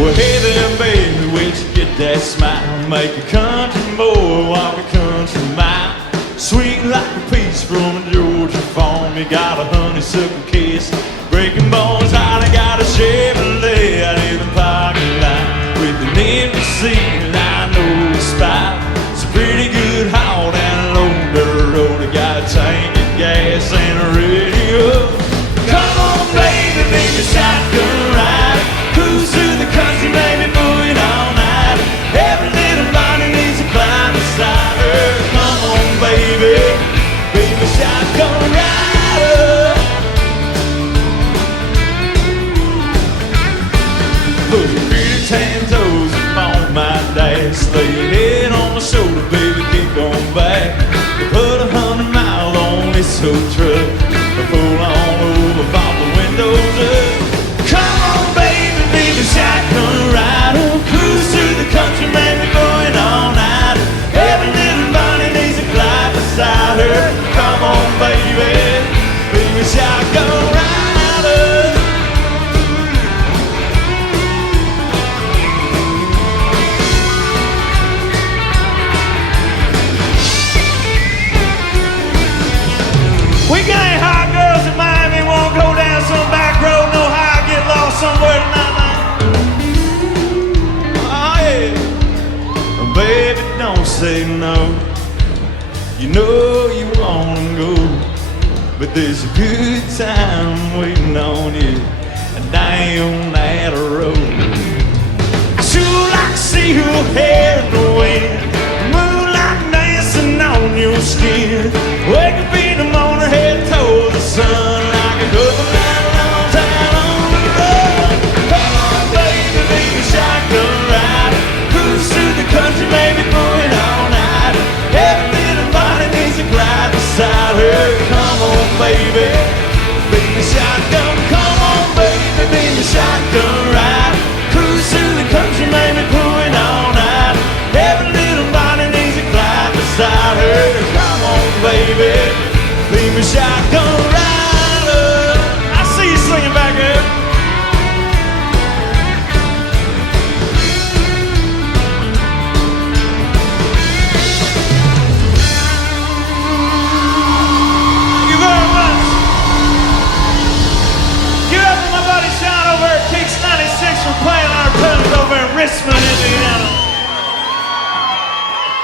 Well, hey there, baby, where'd you get that smile? Make a country boy walk a country mile. Sweet like a peach from a Georgia farm. You got a honeysuckle kiss, breaking bones. I got a Chevrolet out in the parking lot with an empty seat, and I know the spot. It's a pretty good haul down a low dirt road. I got a tank of gas and a radio. Come on, baby, baby, shotgun ride. Cruise through the country, baby, moving all night. Every little body needs a climb beside her. Come on, baby, baby, shotgun rider. Put your pretty tan toes on my dash. Lay your head on my shoulder, baby, keep going back. Put 100 miles on this old truck. Pull on over, pop the windows up. Come on, baby, baby, shotgun rider. Cruise through the country, baby, going all night. Every little body needs a glide beside her. Come on, baby, baby, shotgun rider. We got hot girls in Miami, won't go down some back road, know how I get lost somewhere tonight. Oh yeah, baby, don't say no. You know you wanna go, but there's a good time waiting on you down that road. I sure like to see your hair